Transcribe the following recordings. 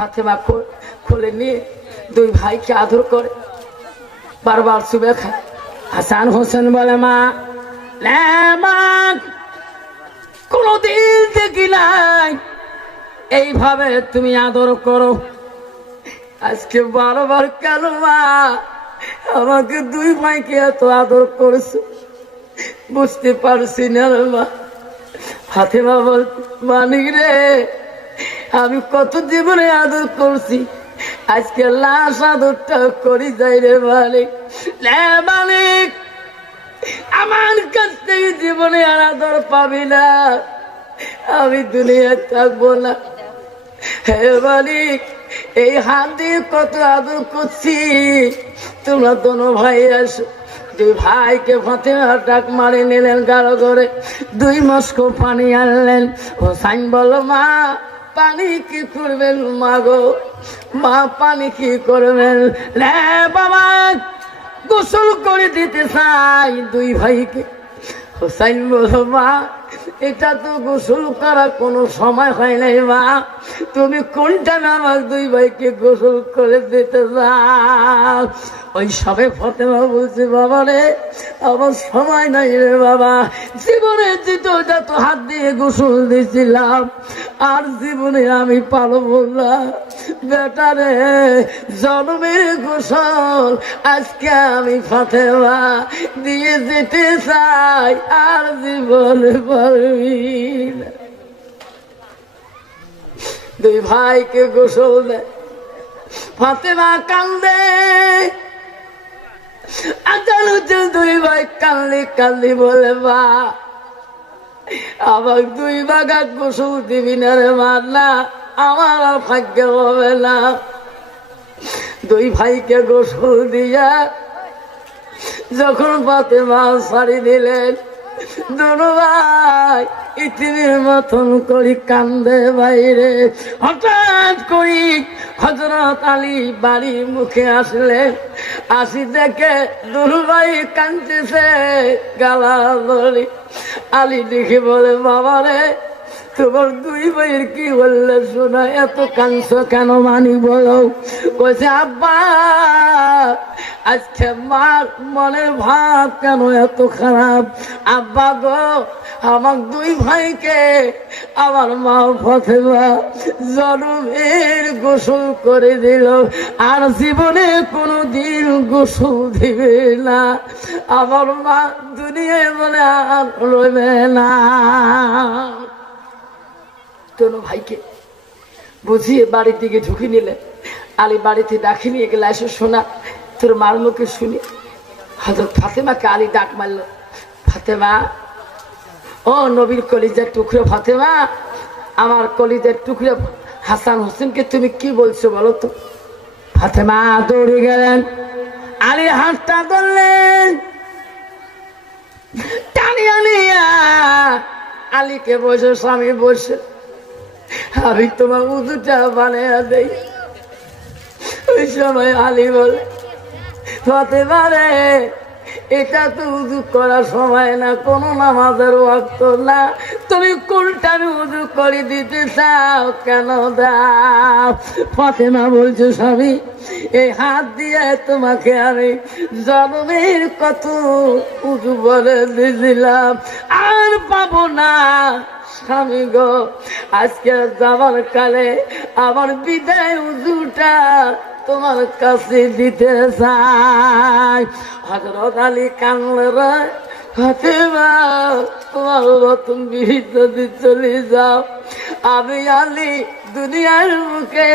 ফাতেমা কোলে নিয়ে দুই ভাইকে আদর করে, বারবার চুমে খায়। হাসান হোসেন বলে, মা মা কোনদিন দেখি নাই এইভাবে তুমি আদর করো, আজকে বারবার কেন মা আমাকে দুই ভাইকে এত আদর করেছো? বুঝতে পারছি না রে মা। ফাতেমা বল, মানিক রে, আমি কত জীবনে আদর করছি, আজকে লাশ আদরটা করি যাই রে মালিক। মালিক আমার কাছ থেকে জীবনে আর আদর পাবি না, আমি দুনিয়ায় থাকবো না। হে মালিক, এই হাত দিয়ে কত আদর করছি, তোমরা দোনো ভাই আসো। দুই ভাইকে ফাতেমা ডাক মারি নিলেন গাঢ় করে, 2 মস্কো পানি আনলেন। হোসাইন বলো, মা পানি কি করবেন? মা গো মা পানি কি করবেন? রে বাবা গোসল করে দিতে চাই দুই ভাইকে। হোসাইন বলো, মা এটা তো গোসল করা কোনো সময় হয় নাই মা, তুমি কোনটা না আমার দুই ভাইকে গোসল করে দিতে চাও? ওই সবে ফাতেমা বলছে, বাবা রে আমার সময় নাই রে বাবা, জীবনে যেটা তো হাত দিয়ে গোসল দিয়েছিলাম আর জীবনে আমি পারবো না। বেটা রে জন্মের গোসল আজকে আমি ফাতেমা দিয়ে যেতে চাই, আর জীবনে পারবি না। দুই ভাইকে গোসল দেয়, ফাতেমা কান্দে। দুই ভাই কান্দি কান্দি বলে, মা আমার দুই ভাগা গোসল দিবি না রে মা, না আমার আর ভাগ্য হবে না। দুই ভাইকে গোসল দিয়া যখন ফাতেমা ছাড়ি দিলেন, দুনো ভাই ইতিমের মতন করি কান্দে বাইরে। হঠাৎ করি হযরত আলী বাড়ির মুখে আসলেন, আসি দেখে দুনো ভাই কাঁদতেছে গালা ধরি। আলী দেখে বলে, বাবা রে তোমার দুই ভাইয়ের কি বললে শোনা, এত কাঁদছো কেন? মানি বলো। কইছে, আব্বা আজকে মার মনের ভাব কেন এত খারাপ? আব্বা গো আমার দুই ভাইকে আমার মা ফাতেমা জন্মের গোসল করে দিল, আর জীবনে কোনোদিন গোসল দিবে না। আমার মা দুনিয়ায় বলে আর রইবে না। দোনো ভাইকে বুঝিয়ে বাড়ির দিকে ঢুকে নিলে। আলী বাড়িতে ডাকি নিয়ে গেলে, এসে শোনা তোর মার মুখে শুনে হযরত ফাতেমাকে আলী ডাক মারল, ফাতেমা ও নবীর কলিজার টুকরো ফাতেমা, আমার কলিজার টুকরো হাসান হোসেনকে তুমি কি বলছো বলো তো? ফাতেমা দৌড়ে গেলেন, আলী হাতটা ধরলেন, টানিয়া নিয়া আলীকে বসে, স্বামী বসে, আমি তোমার উজুটা বানিয়ে দেই। ওই সময় আলী বলে, ফাতেমা রে এটা তো উজু করার সময় না, কোন নামাজের ওয়াক্ত না, তুমি কোনটা উজু করে দিতে চাও কেন দাও? ফাতেমা বলছে, স্বামী এই হাত দিয়ে তোমাকে আমি জন্মের কত উজু বলে দিয়েছিলাম, আর পাবো না। স্বামী গো আজকে যাবার কালে আমার বিদায় উজুটা তোমার কাছে দিতে চাই। হযরত আলী কানলে, ফাতেমা তোমার নতুন বিবি যদি চলে যাও, আমি আলী দুনিয়ার মুখে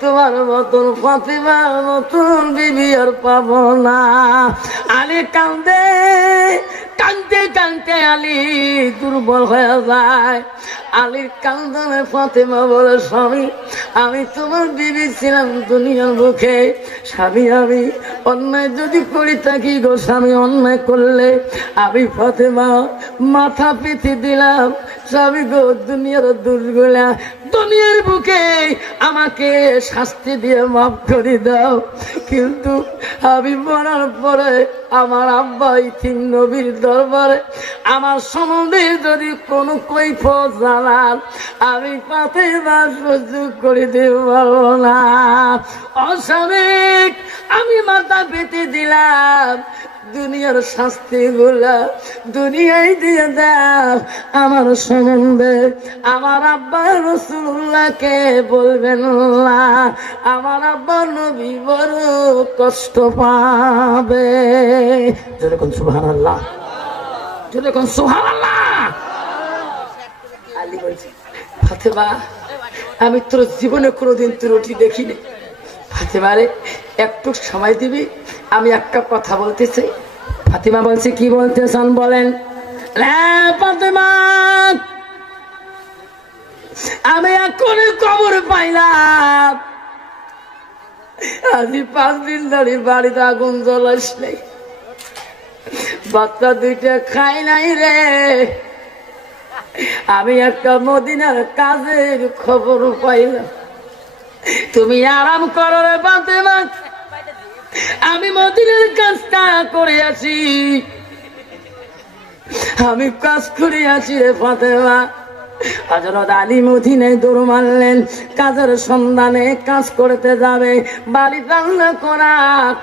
তোমার মতন ফাতেমা নতুন বিবি আর পাবো না। আলী কান্দে, কানতে কানতে আলী দুর্বল হয়ে যায়। আলীর কান্দনে ফাতেমা বলে, স্বামী আমি তোমার বিবি ছিলাম দুনিয়ার মুখে, স্বামী আমি অন্যায় যদি করি থাকি গো স্বামী, অন্যায় করলে আমি ফাতেমা মাথা পিঠে দিলাম। স্বামী গো দুনিয়ার দুর্গুলা দুনিয়ার বুকে আমাকে শাস্তি দিয়ে মাফ করে দাও, কিন্তু আমি মরার পরে আমার আব্বা তিন নবীর দরবারে আমার সম্বন্ধে যদি কোনো কৈফিয়ত জানান, আমি ফাতেমা সহ্য করে দিতে পারবো না। অস্বাভাবিক আমি মাথা পেতে দিলাম, দুনিয়ার শাস্তি গুলা দুনিয়ায় দিয়ে দাও, আমার সম্বন্ধে আমার আব্বা রাসূলুল্লাহকে বলবেন না, আমার আব্বা নবী বড় কষ্ট পাবে। যেরকম সুবহানাল্লাহ, যেরকম সুবহানাল্লাহ। আলী বলছে, ফাতেমা আমি তোর জীবনে কোনোদিন তোর রুটি দেখিনি, ফাতেমা রে একটু সময় দিবি, আমি একটা কথা বলতে চাই। ফাতেমা বলছে, কি বলতে চান বলেন। ফাতেমা আমি এখন খবর পাইলাম আজি 5 দিন ধরে বাড়িতে আগুন জ্বলাস নাই, বাচ্চা দুইটা খাই নাই রে। আমি একটা মদিনার কাজের খবর পাইলাম, তুমি আরাম করো রে ফাতেমা, আমি মদিনার কাজটা করে আছি, আমি কাজ করে আছি রে ফাতেমা। হযরত আলী মদিনায় দৌড় মারলেন, কাজের সন্ধানে কাজ করতে যাবে, বাড়ি রান্না করা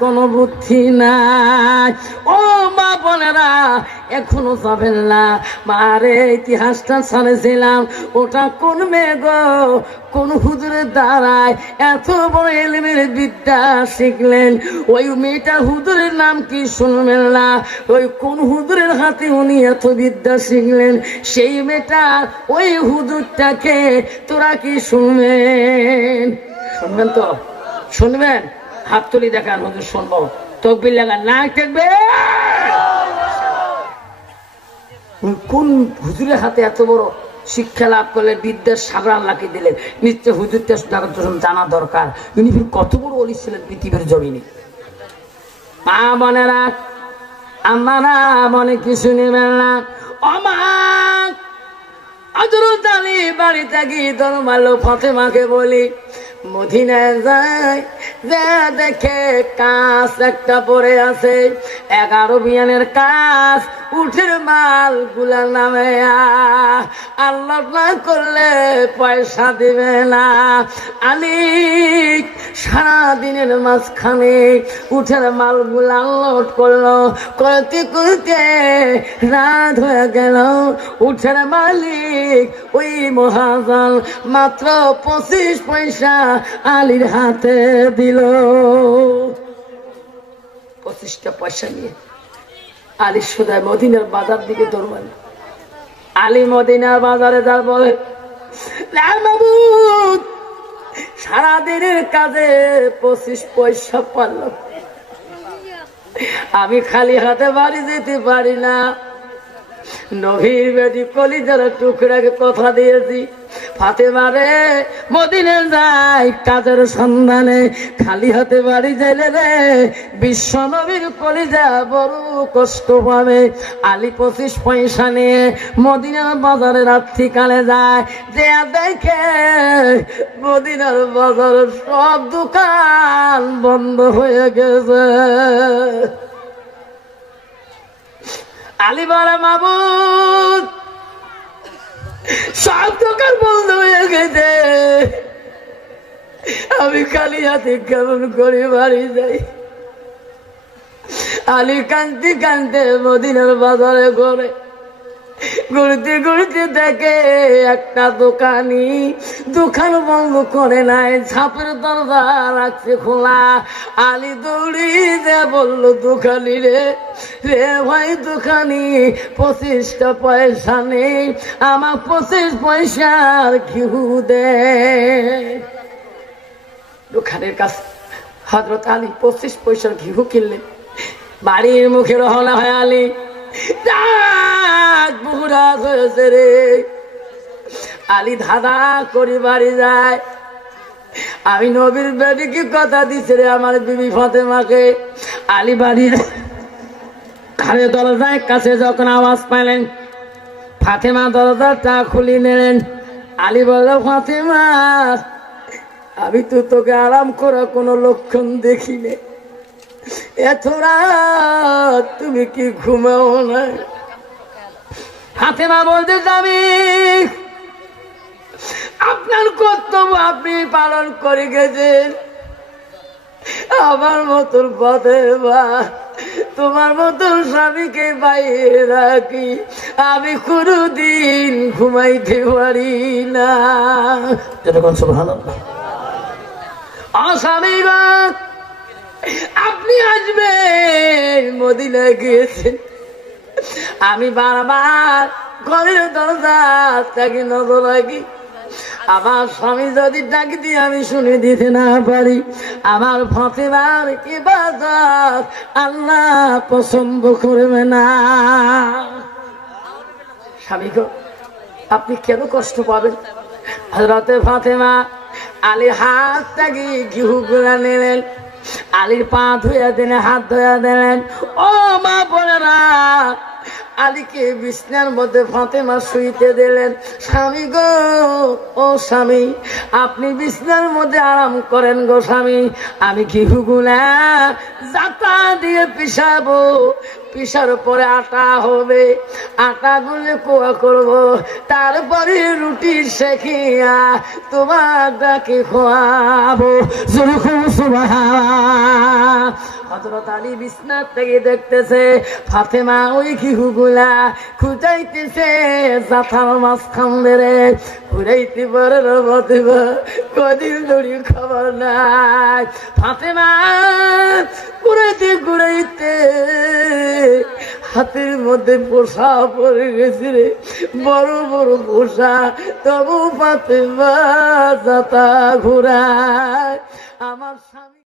কোনো বুদ্ধি নাই। ও মা বোনেরা এখনো যাবেন না, মারে ইতিহাসটা ছাড়েছিলাম, ওটা কোন মেয়ে গো, কোন হুজুরের দ্বারায় এত বড় ইলমের বিদ্যা শিখলেন, ওই মেয়েটা হুজুরের নাম কি শুনবেন না, ওই কোন হুজুরের হাতে উনি এত বিদ্যা শিখলেন, সেই মেয়েটা ওই হুজুরটাকে তোরা কি শুনবেন? শুনবেন তো? শুনবেন? হাত তুলি দেখান, হুজুর শুনবো, তকবির লাগান, না দেখবে কোন হুজুরের হাতে এত বড় শিক্ষা লাভ করলেন, বিদ্যার সাগর আল্লাহকে দিলেন, নিশ্চয় হুজুরটা জানা দরকার, উনি কত বড় ওলি ছিলেন পৃথিবীর জমিনে। মা বোনেরা আমারা মনে কিছু নেবেন না। অমা হযরত আলী বাড়িতে গিয়ে দরমালো ফাতেমাকে বলি, মদিনায় যায় যে দেখে কাজ একটা পড়ে আছে, 11 বিয়ানের কাজ, উঠের মাল গুলার নামে আল্লাহ না করলে পয়সা দিবে না। আলী সারাদিনের মাঝখানে উঠের মাল গুলা আনলোড করলো, করতে করতে রাত হয়ে গেল। উঠের মালিক ওই মহাজন মাত্র 25 পয়সা আলীর হাতে দিল। 25টা পয়সা নিয়ে আলী সুদায় মদিনার বাজার দিকে দৌড়াল। আলী মদিনার বাজারে যার বলে, সারাদিনের কাজে 25 পয়সা পারল, আমি খালি হাতে বাড়ি যেতে পারি না, নবীর বেটি কলিজার টুকরাকে কথা দিয়েছি, ফাতেমা রে মদিনায় যাই কাজের সন্ধানে, খালি হাতে বাড়ি যাইলে রে বিশ্ব নবীর কলিজা বড় কষ্ট পাবে। আলী 25 পয়সা নিয়ে মদিনার বাজারে রাত্রিকালে যায়, যে দেখে মদিনার বাজারের সব দোকান বন্ধ হয়ে গেছে। আলী বলে, মাবুদ সব দোকান বন্ধ হয়ে গেছে, আমি খালি হাতে কেমন করে বাড়ি যাই। আলী কাঁদতে কাঁদতে মদিনার বাজারে ঘুরে, ঘুরতে ঘুরতে দেখে একটা দোকানি দোকান বন্ধ করে নাই, ঝাপের দরজা রাখছে খোলা। আলী দৌড়িয়ে বলল, দোকানি রে রে ভাই দোকানি 25টা পয়সা নেই, আমার 25 পয়সার ঘিউ দে। দোকানের কাছে হযরত আলী 25 পয়সার ঘিউ কিনলেন, বাড়ির মুখে রওনা হয় আলী। হয়েছে রে, আলী ধাঁধা করে বাড়ি যায়। আমি নবীর বেটিকে কথা দিচ্ছে রে আমার বিবি ফাতেমাকে। আলী বাড়ির ঘরে দরজায় কাছে যখন আওয়াজ পাইলেন, ফাতেমা দরজাটা খুলে নিলেন। আলী বলল ফাতেমা আমি তো তোকে আরাম করা কোনো লক্ষণ দেখি নে, এত রাত তুমি কি ঘুমাও না? ফাতেমা বলতে আমি আপনার কর্তব্য আপনি পালন করে গেছেন, আমার মতন ফাতেমা তোমার মতন স্বামীকে বাইরে রাখি আমি কোনদিন ঘুমাইতে পারি না। স্বামী আপনি আসবেন, মদিনায় গিয়েছেন, আমি বারবার ঘরের দরজা তাকে নজর রাখি, আমার স্বামী যদি ডাক দিয়ে আমি শুনে দিতে না পারি আমার ফাতেমার ইবাদত আল্লাহ পছন্দ করবে না। স্বামী গো আপনি কেন কষ্ট পাবেন? হযরতে ফাতেমা আলী হাত থেকে ঘিউ গুলা নিলেন, আলীর পা ধুয়ে দিলেন, হাত ধুয়ে দিলেন। ও মা বোনেরা, আলীকে বিছনার মধ্যে ফাতেমা শুইতে দিলেন। স্বামী গো, ও স্বামী আপনি বিছনার মধ্যে আরাম করেন গো স্বামী, আমি ঘিহুগুলা জাতা দিয়ে পিষাবো, পিষার পরে আটা হবে, আটা গুলে কোয়া করব, তারপরে রুটি শেখিয়া তোমার ডাকে খোয়াবো। হযরত আলী বিছনার থেকে দেখতেছে ফাতেমা ওই ঘিহুগুলা খুঁজাইতেছে জাথার মাঝখান ধরে, ঘুরাইতে পারে না ফাতেমা, কদিন ধরে খবর নাই। ফাতেমা ঘুরাইতে ঘুরাইতে হাতের মধ্যে পোষা পড়ে গেছে রে, বড় বড় পোষা, তবু ফাতেমা জাতা ঘুরায়। আমার স্বামী